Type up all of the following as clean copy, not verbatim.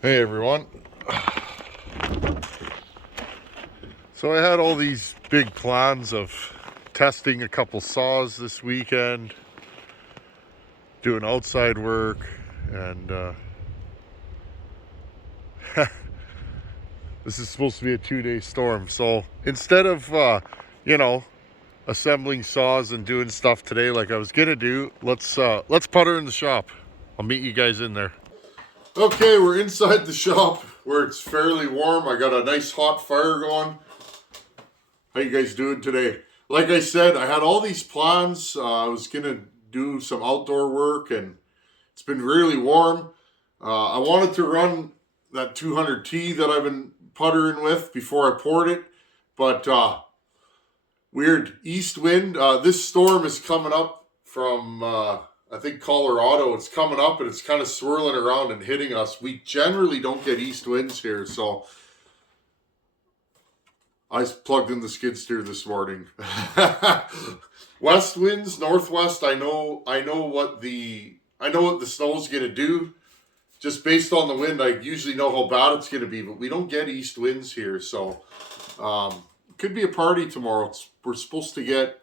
Hey everyone. So I had all these big plans of testing a couple saws this weekend, doing outside work, and this is supposed to be a 2-day storm. So instead of, you know, assembling saws and doing stuff today like I was gonna do, let's putter in the shop. I'll meet you guys in there. Okay, we're inside the shop where it's fairly warm. I got a nice hot fire going. How you guys doing today? Like I said, I had all these plans. I was gonna do some outdoor work, and it's been really warm. I wanted to run that 200T that I've been puttering with before I poured it, but weird east wind. This storm is coming up from I think Colorado. It's coming up and it's kind of swirling around and hitting us. We generally don't get east winds here, so I plugged in the skid steer this morning. West winds, northwest. I know what the snow's gonna do. Just based on the wind, I usually know how bad it's gonna be, but we don't get east winds here, so could be a party tomorrow. We're supposed to get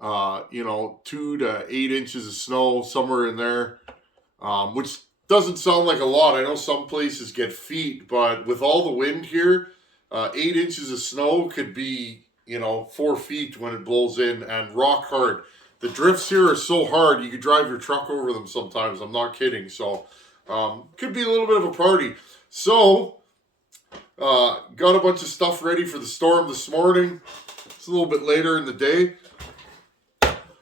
2 to 8 inches of snow, somewhere in there, which doesn't sound like a lot. I know some places get feet, but with all the wind here, 8 inches of snow could be, 4 feet when it blows in, and rock hard. The drifts here are so hard, you could drive your truck over them sometimes. I'm not kidding. So, could be a little bit of a party. So, got a bunch of stuff ready for the storm this morning. It's a little bit later in the day.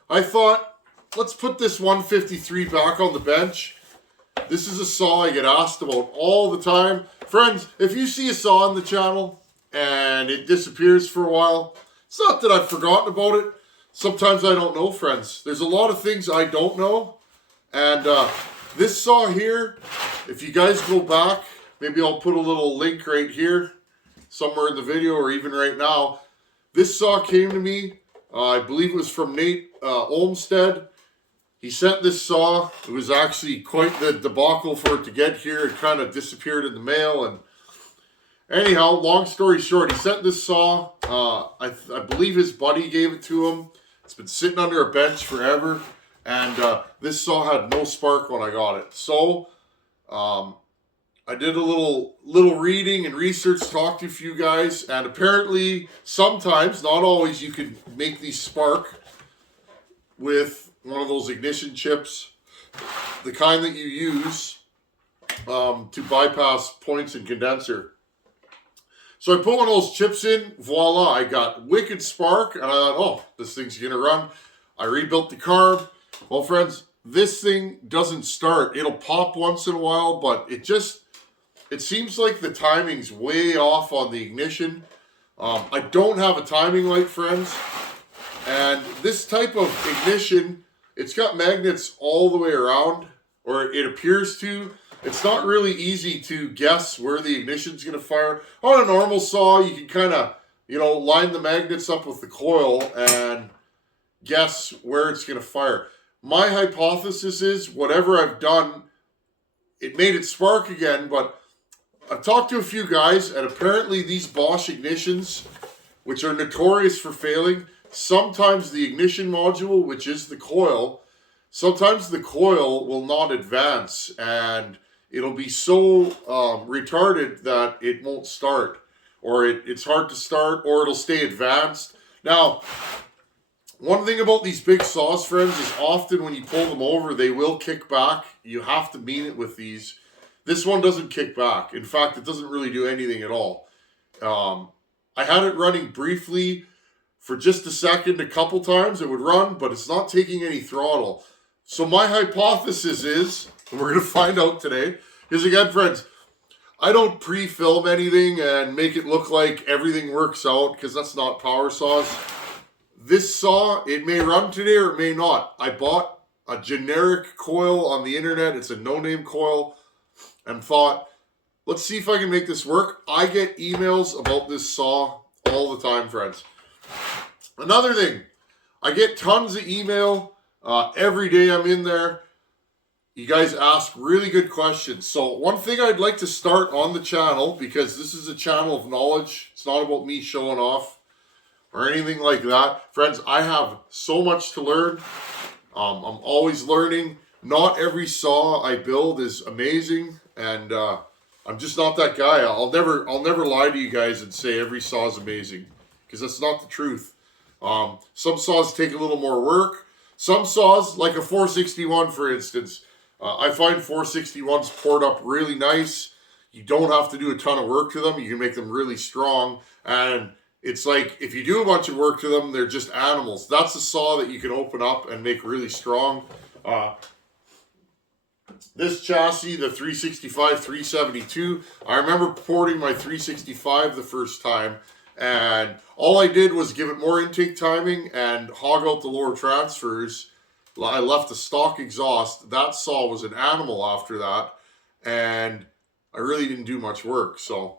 I thought, let's put this 153 back on the bench. This is a saw I get asked about all the time. Friends, if you see a saw on the channel and it disappears for a while, it's not that I've forgotten about it. Sometimes I don't know, friends. There's a lot of things I don't know. And this saw here, if you guys go back, maybe I'll put a little link right here, somewhere in the video or even right now. This saw came to me, I believe it was from Nate Olmstead. He sent this saw. It was actually quite the debacle for it to get here. It kind of disappeared in the mail. And anyhow, long story short, he sent this saw. I believe his buddy gave it to him. It's been sitting under a bench forever. And this saw had no spark when I got it. So I did a little reading and research, talked to a few guys. And apparently, sometimes, not always, you can make these spark with one of those ignition chips, the kind that you use to bypass points and condenser. So I put one of those chips in, voila, I got wicked spark, and I thought, oh, this thing's gonna run. I rebuilt the carb. Well, friends, this thing doesn't start. It'll pop once in a while, but it seems like the timing's way off on the ignition. I don't have a timing light, friends, and this type of ignition, it's got magnets all the way around, or it appears to. It's not really easy to guess where the ignition's going to fire. On a normal saw, you can kind of, line the magnets up with the coil and guess where it's going to fire. My hypothesis is whatever I've done, it made it spark again, but I've talked to a few guys, and apparently these Bosch ignitions, which are notorious for failing, sometimes the ignition module, which is the coil, sometimes the coil will not advance, and it'll be so retarded that it won't start, or it's hard to start, or it'll stay advanced. Now, one thing about these big saws, friends, is often when you pull them over, they will kick back. You have to mean it with these. This one doesn't kick back. In fact, it doesn't really do anything at all. I had it running briefly for just a second, a couple times. It would run, but it's not taking any throttle. So my hypothesis is, and we're going to find out today, is again, friends, I don't pre-film anything and make it look like everything works out, because that's not power saws. This saw, it may run today or it may not. I bought a generic coil on the internet. It's a no-name coil, and thought, let's see if I can make this work. I get emails about this saw all the time, friends. Another thing, I get tons of email every day I'm in there. You guys ask really good questions. So one thing I'd like to start on the channel, because this is a channel of knowledge. It's not about me showing off or anything like that. Friends, I have so much to learn. I'm always learning. Not every saw I build is amazing, and I'm just not that guy. I'll never lie to you guys and say every saw is amazing, because that's not the truth. Some saws take a little more work. Some saws, like a 461 for instance, I find 461s poured up really nice. You don't have to do a ton of work to them. You can make them really strong. And it's like, if you do a bunch of work to them, they're just animals. That's a saw that you can open up and make really strong. This chassis, the 365, 372, I remember porting my 365 the first time. And all I did was give it more intake timing and hog out the lower transfers. I left the stock exhaust. That saw was an animal after that, and I really didn't do much work. So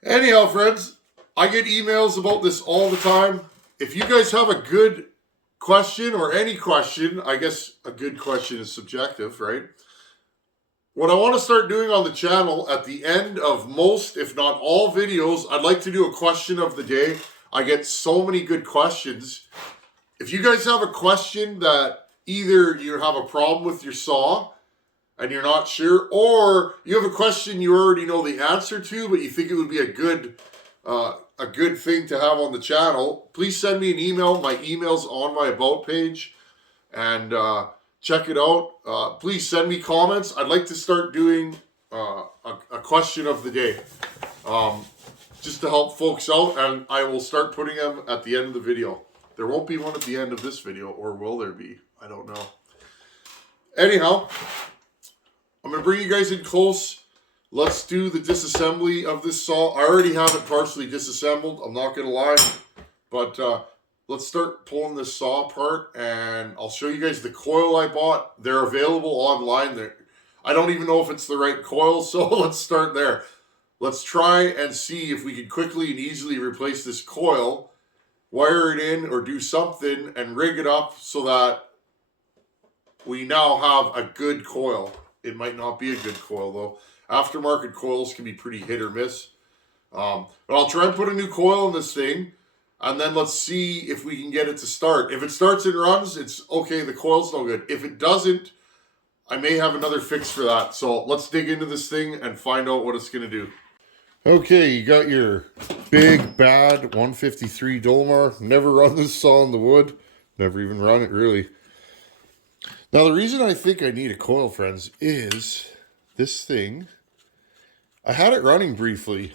anyhow, friends, I get emails about this all the time. If you guys have a good question, or any question, I guess a good question is subjective, right? What I want to start doing on the channel at the end of most, if not all videos, I'd like to do a question of the day. I get so many good questions. If you guys have a question that either you have a problem with your saw and you're not sure, or you have a question you already know the answer to, but you think it would be a good thing to have on the channel, please send me an email. My email's on my About page, and check it out. Please send me comments. I'd like to start doing a question of the day, just to help folks out, and I will start putting them at the end of the video. There won't be one at the end of this video, or will there be? I don't know. Anyhow, I'm going to bring you guys in close. Let's do the disassembly of this saw. I already have it partially disassembled, I'm not going to lie. But let's start pulling this saw apart, and I'll show you guys the coil I bought. They're available online. I don't even know if it's the right coil, so let's start there. Let's try and see if we can quickly and easily replace this coil, wire it in, or do something and rig it up so that we now have a good coil. It might not be a good coil though. Aftermarket coils can be pretty hit or miss. But I'll try and put a new coil in this thing, and then let's see if we can get it to start. If it starts and runs, it's okay, the coil's no good. If it doesn't, I may have another fix for that. So let's dig into this thing and find out what it's going to do. Okay, you got your big, bad 153 Dolmar. Never run this saw in the wood. Never even run it, really. Now, the reason I think I need a coil, friends, is this thing. I had it running briefly.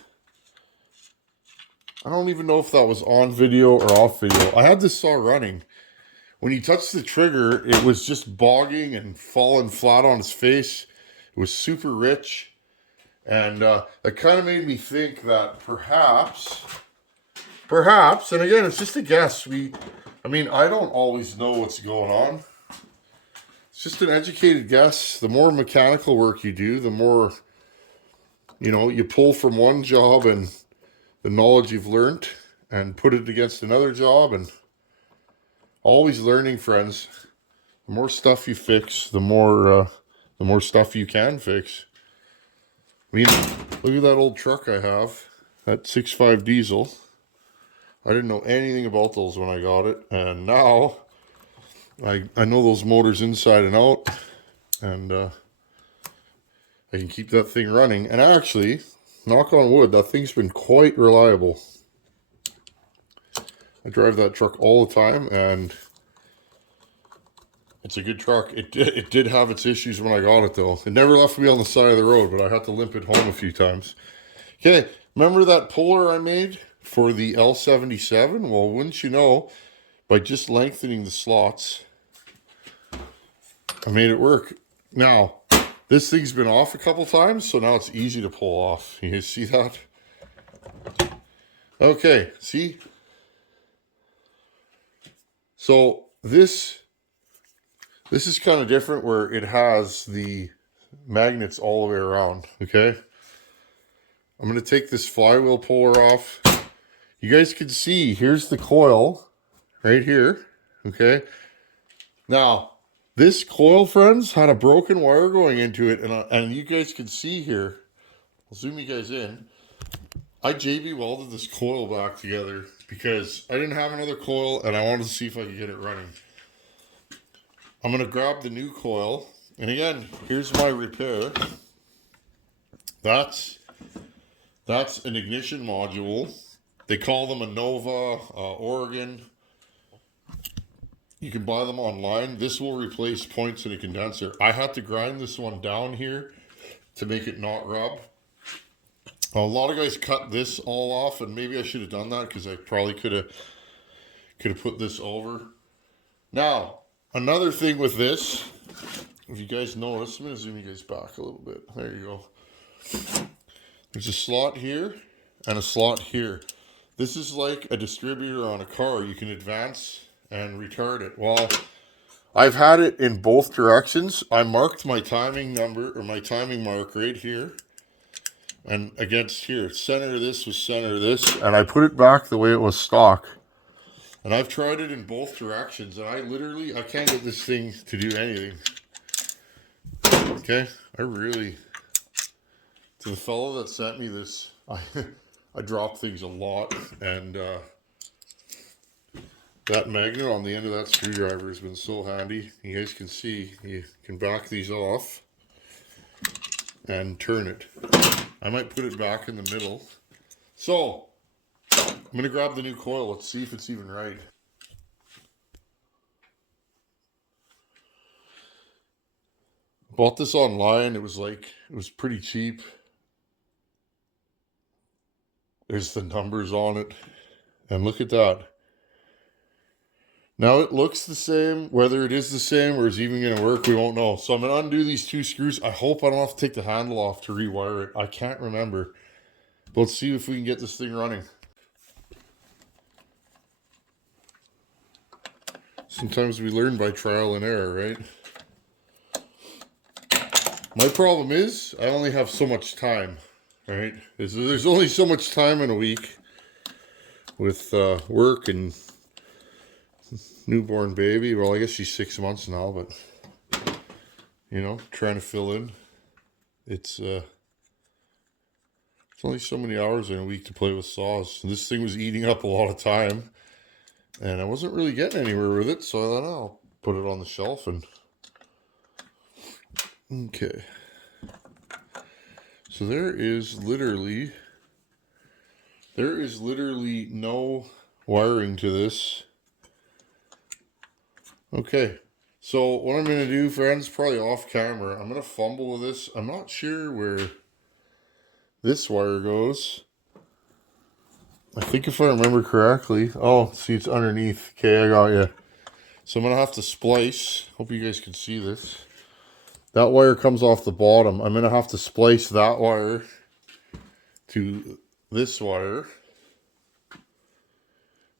I don't even know if that was on video or off video. I had this saw running. When you touched the trigger, it was just bogging and falling flat on its face. It was super rich. And that kind of made me think that perhaps, and again, it's just a guess. I mean, I don't always know what's going on. It's just an educated guess. The more mechanical work you do, the more, you pull from one job and the knowledge you've learned and put it against another job, and always learning, friends. The more stuff you fix, the more stuff you can fix. I mean, look at that old truck I have, that 6.5 diesel. I didn't know anything about those when I got it, and now I know those motors inside and out, and I can keep that thing running. And actually, knock on wood, that thing's been quite reliable. I drive that truck all the time, and it's a good truck. It did have its issues when I got it, though. It never left me on the side of the road, but I had to limp it home a few times. Okay, remember that puller I made for the L77? Well, wouldn't you know, by just lengthening the slots, I made it work. Now, this thing's been off a couple times, so now it's easy to pull off. You see that? Okay, see? So this is kind of different, where it has the magnets all the way around, okay? I'm going to take this flywheel puller off. You guys can see, here's the coil right here, okay? Now, This coil, friends, had a broken wire going into it, and you guys can see here, I'll zoom you guys in, I JB welded this coil back together because I didn't have another coil and I wanted to see if I could get it running. I'm going to grab the new coil, and again, here's my repair. That's an ignition module. They call them a Nova, Oregon. You can buy them online. This will replace points in a condenser. I had to grind this one down here to make it not rub. A lot of guys cut this all off, and maybe I should have done that because I probably could have put this over. Now, another thing with this, if you guys notice, I'm going to zoom you guys back a little bit. There you go. There's a slot here and a slot here. This is like a distributor on a car. You can advance and retard it. Well, I've had it in both directions. I marked my timing number, or my timing mark right here. And against here, center of this was center of this. And I put it back the way it was stock. And I've tried it in both directions. And I can't get this thing to do anything. Okay? To the fellow that sent me this, I drop things a lot. And that magnet on the end of that screwdriver has been so handy. You guys can see, you can back these off and turn it. I might put it back in the middle. So, I'm going to grab the new coil. Let's see if it's even right. Bought this online. It was pretty cheap. There's the numbers on it. And look at that. Now it looks the same. Whether it is the same or is even going to work, we won't know. So I'm going to undo these two screws. I hope I don't have to take the handle off to rewire it. I can't remember. But let's see if we can get this thing running. Sometimes we learn by trial and error, right? My problem is I only have so much time, right? There's only so much time in a week with work and newborn baby. Well, I guess she's 6 months now, but you know, trying to fill in. It's only so many hours in a week to play with saws. And this thing was eating up a lot of time, and I wasn't really getting anywhere with it. So I thought, I'll put it on the shelf and okay. So there is literally no wiring to this. Okay, so what I'm going to do, friends, probably off camera, I'm going to fumble with this. I'm not sure where this wire goes. I think if I remember correctly, oh, see, it's underneath. Okay, I got you. So I'm going to have to splice. Hope you guys can see this. That wire comes off the bottom. I'm going to have to splice that wire to this wire.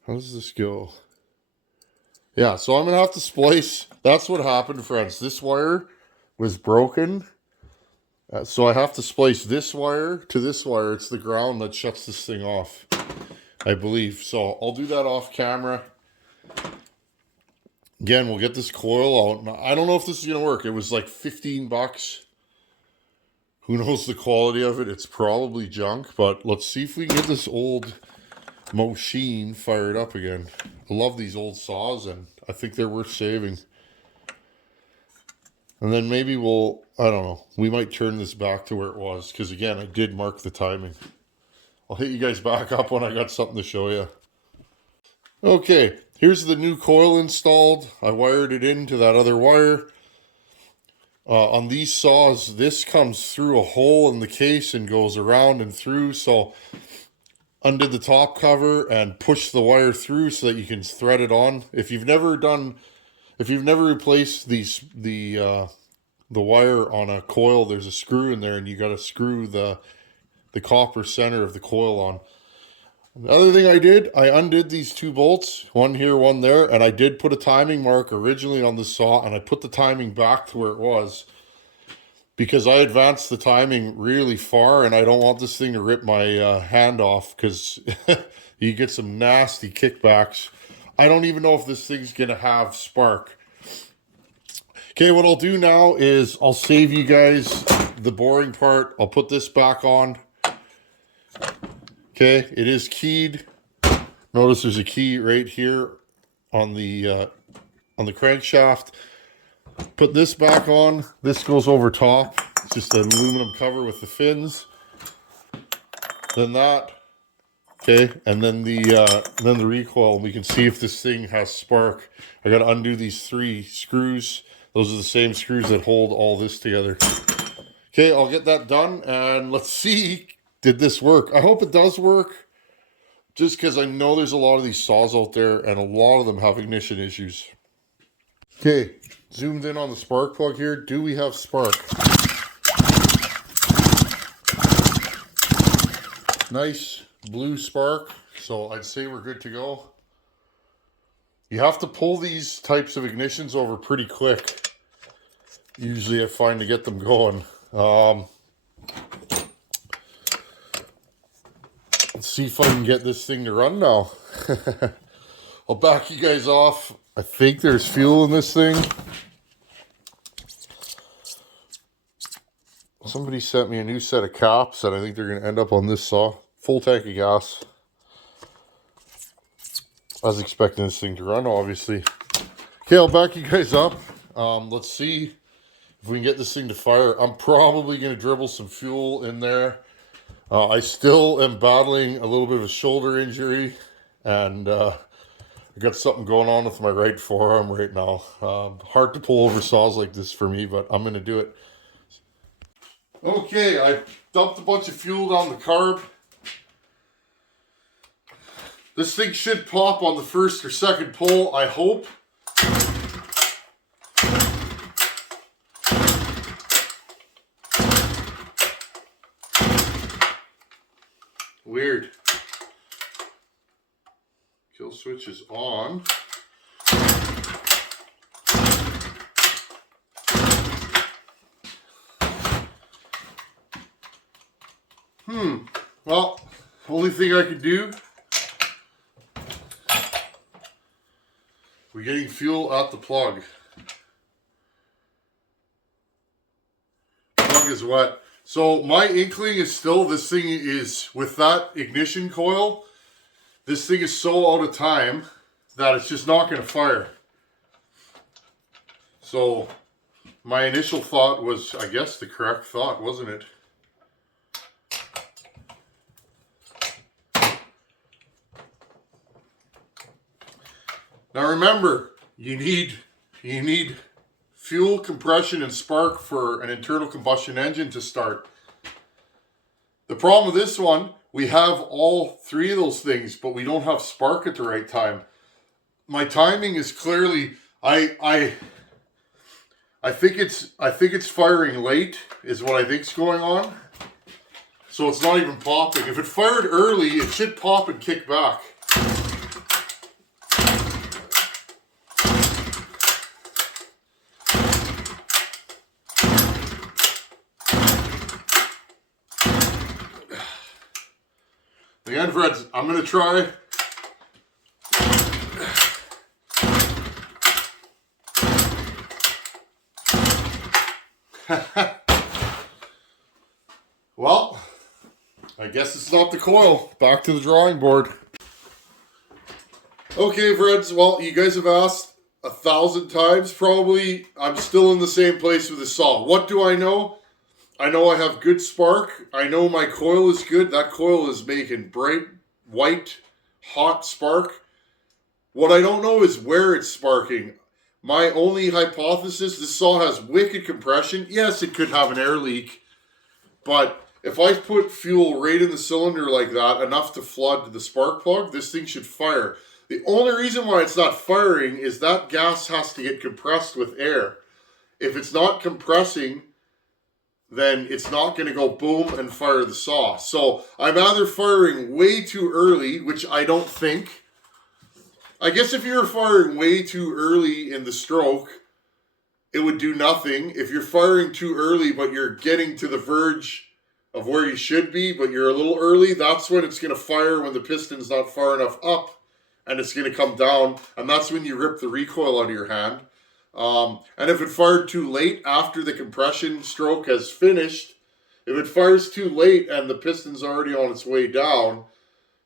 How does this go? Yeah, so I'm going to have to splice. That's what happened, friends. This wire was broken. So I have to splice this wire to this wire. It's the ground that shuts this thing off, I believe. So I'll do that off camera. Again, we'll get this coil out. I don't know if this is going to work. It was like 15 bucks. Who knows the quality of it? It's probably junk, but let's see if we can get this old machine fired up again. I love these old saws, and I think they're worth saving. And then maybe I don't know, we might turn this back to where it was, because again, I did mark the timing. I'll hit you guys back up when I got something to show you. Okay, here's the new coil installed. I wired it into that other wire. On these saws, this comes through a hole in the case and goes around and through, so undid the top cover and pushed the wire through so that you can thread it on. If you've never replaced the wire on a coil, there's a screw in there, and you got to screw the copper center of the coil on. The other thing I did, I undid these two bolts, one here, one there, and I did put a timing mark originally on the saw, and I put the timing back to where it was because I advanced the timing really far, and I don't want this thing to rip my hand off because you get some nasty kickbacks. I don't even know if this thing's going to have spark. Okay, what I'll do now is I'll save you guys the boring part. I'll put this back on. Okay, it is keyed. Notice there's a key right here on the crankshaft. Put this back on. This goes over top. It's just an aluminum cover with the fins. Then that. Okay, and then the recoil. We can see if this thing has spark. I got to undo these 3 screws. Those are the same screws that hold all this together. Okay, I'll get that done, and let's see, did this work? I hope it does work, just because I know there's a lot of these saws out there, and a lot of them have ignition issues. Okay, zoomed in on the spark plug here. Do we have spark? Nice blue spark, so I'd say we're good to go. You have to pull these types of ignitions over pretty quick. Usually I find to get them going. Let's see if I can get this thing to run now. I'll back you guys off. I think there's fuel in this thing. Somebody sent me a new set of caps, and I think they're going to end up on this saw. Full tank of gas. I was expecting this thing to run, obviously. Okay, I'll back you guys up. Let's see if we can get this thing to fire. I'm probably going to dribble some fuel in there. I still am battling a little bit of a shoulder injury, and I got something going on with my right forearm right now. Hard to pull over saws like this for me, but I'm going to do it. Okay, I dumped a bunch of fuel down the carb. This thing should pop on the first or second pull, I hope. Weird. Kill switch is on. Well, only thing I can do. We're getting fuel at the plug. Plug is wet. So my inkling is still this thing is, with that ignition coil, this thing is so out of time that it's just not going to fire. So my initial thought was, I guess, the correct thought, wasn't it? Now remember, you need fuel, compression, and spark for an internal combustion engine to start. The problem with this one, we have all 3 of those things, but we don't have spark at the right time. My timing is clearly, I think it's firing late is what I think's going on. So it's not even popping. If it fired early, it should pop and kick back. Again, friends, I'm going to try. Well, I guess it's not the coil. Back to the drawing board. Okay, friends, well, you guys have asked 1,000 times probably. I'm still in the same place with the saw. What do I know? I know I have good spark. I know my coil is good. That coil is making bright, white, hot spark. What I don't know is where it's sparking. My only hypothesis, this saw has wicked compression. Yes, it could have an air leak. But if I put fuel right in the cylinder like that, enough to flood the spark plug, this thing should fire. The only reason why it's not firing is that gas has to get compressed with air. If it's not compressing, then it's not going to go boom and fire the saw. So I'm either firing way too early, which I don't think. I guess if you're firing way too early in the stroke, it would do nothing. If you're firing too early, but you're getting to the verge of where you should be, but you're a little early, that's when it's going to fire, when the piston's not far enough up, and it's going to come down, and that's when you rip the recoil out of your hand. And if it fired too late after the compression stroke has finished, if it fires too late and the piston's already on its way down,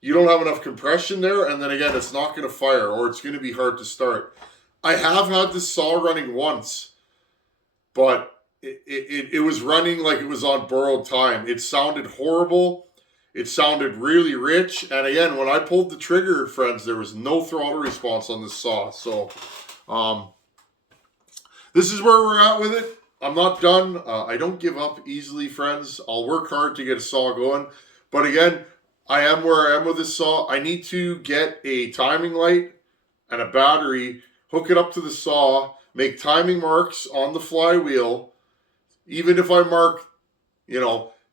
you don't have enough compression there, and then again, it's not going to fire, or it's going to be hard to start. I have had this saw running once, but it was running like it was on borrowed time. It sounded horrible. It sounded really rich. And again, when I pulled the trigger, friends, there was no throttle response on this saw. So this is where we're at with it. I'm not done. I don't give up easily, friends. I'll work hard to get a saw going. But again, I am where I am with this saw. I need to get a timing light and a battery, hook it up to the saw, make timing marks on the flywheel. Even if I mark,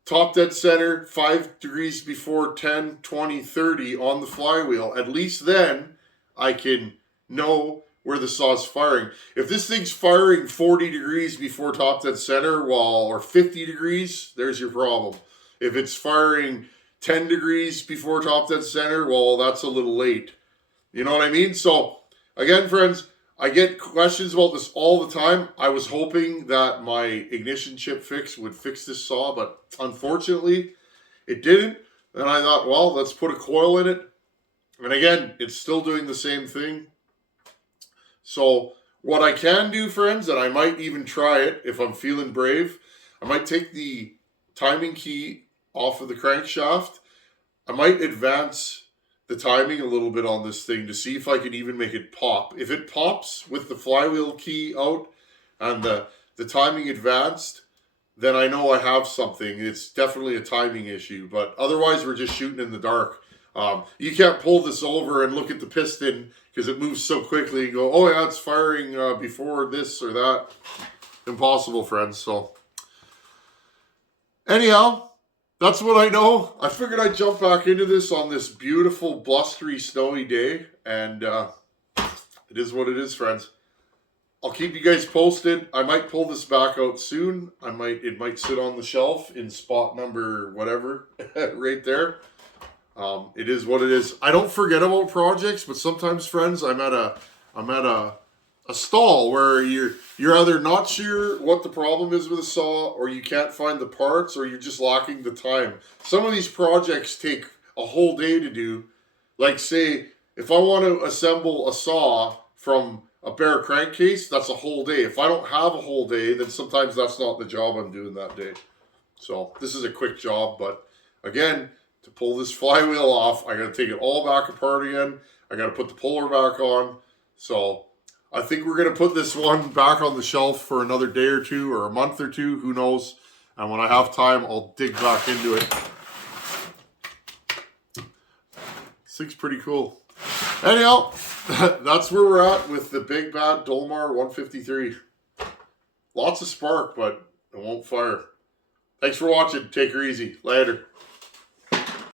top dead center, 5 degrees before 10, 20, 30 on the flywheel, at least then I can know where the saw's firing. If this thing's firing 40 degrees before top dead center, or 50 degrees, there's your problem. If it's firing 10 degrees before top dead center, well, that's a little late. You know what I mean? So, again, friends, I get questions about this all the time. I was hoping that my ignition chip fix would fix this saw, but unfortunately, it didn't. And I thought, well, let's put a coil in it. And again, it's still doing the same thing. So, what I can do, friends, and I might even try it if I'm feeling brave, I might take the timing key off of the crankshaft. I might advance the timing a little bit on this thing to see if I can even make it pop. If it pops with the flywheel key out and the timing advanced, then I know I have something. It's definitely a timing issue, but otherwise we're just shooting in the dark. You can't pull this over and look at the piston because it moves so quickly and go, oh yeah, it's firing before this or that. Impossible, friends. So anyhow, that's what I know. I figured I'd jump back into this on this beautiful, blustery, snowy day. And it is what it is, friends. I'll keep you guys posted. I might pull this back out soon. It might sit on the shelf in spot number whatever right there. It is what it is. I don't forget about projects, but sometimes, friends, I'm at a stall where you're either not sure what the problem is with a saw, or you can't find the parts, or you're just lacking the time. Some of these projects take a whole day to do. Like, say, if I want to assemble a saw from a bare crankcase, that's a whole day. If I don't have a whole day, then sometimes that's not the job I'm doing that day. So this is a quick job, but again, to pull this flywheel off, I got to take it all back apart again. I got to put the puller back on. So I think we're going to put this one back on the shelf for another day or two or a month or two. Who knows? And when I have time, I'll dig back into it. This thing's pretty cool. Anyhow, that's where we're at with the big bad Dolmar 153. Lots of spark, but it won't fire. Thanks for watching. Take her easy. Later.